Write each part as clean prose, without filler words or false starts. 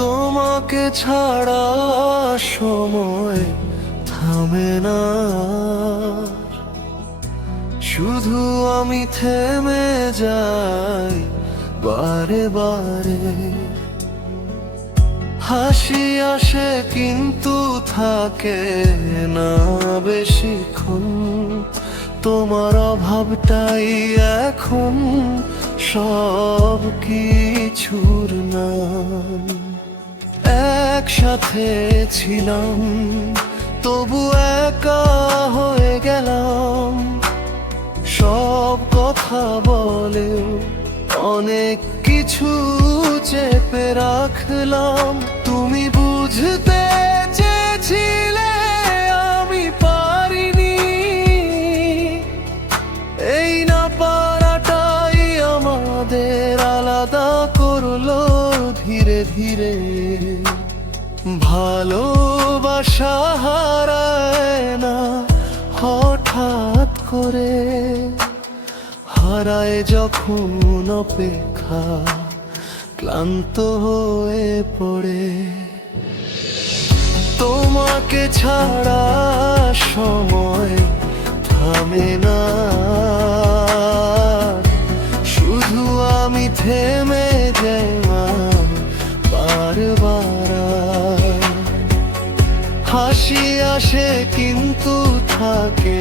তোমাকে ছাড়া সময় থামে না, শুধু আমি থেমে যাই বারে বারে। হাসি আসে কিন্তু থাকে না বেশিক্ষণ, তোমার অভাবটাই এখন সব কিছুর নাম। একসাথে ছিলাম তবু একা হয়ে গেলাম, সব কথা বলেও অনেক কিছু চেপে রাখলাম। তুমি বুঝতে চেয়েছিলে আমি পারিনি, এই না পারাটাই আমাদের আলাদা করলো ধীরে ধীরে। ভালোবাসা হারায় না হঠাৎ করে, হারায় যখন অপেক্ষা ক্লান্ত হয়ে পড়ে। তোমাকে ছাড়া সময় থামে না, শুধু আমি থেমে যাই বারবার। হাসি আসে কিন্তু থাকে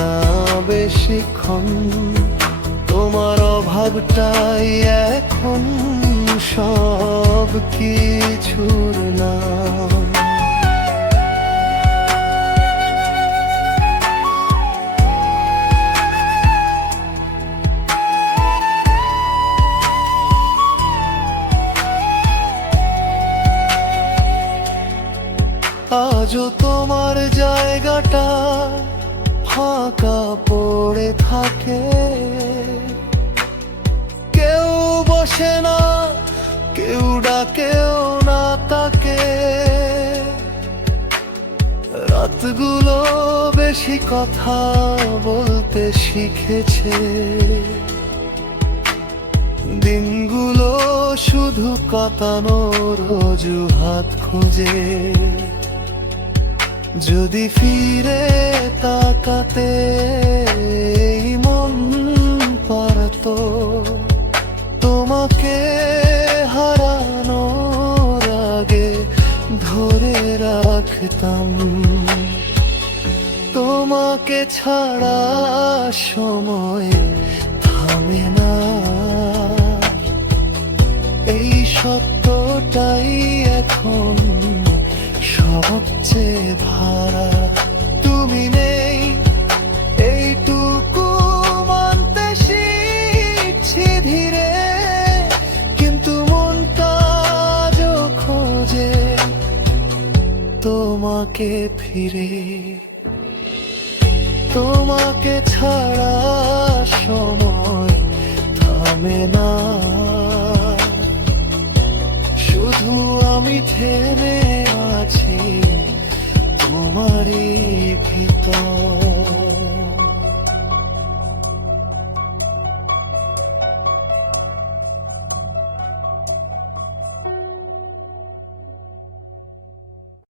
না বেশিক্ষণ, তোমার অভাবটাই এখন সব কিছুর নাম। আজও তোমার জায়গাটা ফাঁকা পড়ে থাকে, কেউ বসে না, কেউ ডাকেও না তাকে। রাতগুলো বেশি কথা বলতে শিখেছে, দিনগুলো শুধু কাটানোর অজুহাত খোঁজে। যদি ফিরে তাকাতে মন পারতো, তোমাকে হারানোর আগে ধরে রাখতাম। তোমাকে ছাড়া সময় থামে না, এই সত্যটাই এখন সবচেয়ে ধারা। তুমি নেই এইটুকু মানতে শিখছি ধীরে, কিন্তু মনটা আজও খোঁজে তোমাকে ফিরে। তোমাকে ছাড়া সময় থামে না, শুধু আমি থেমে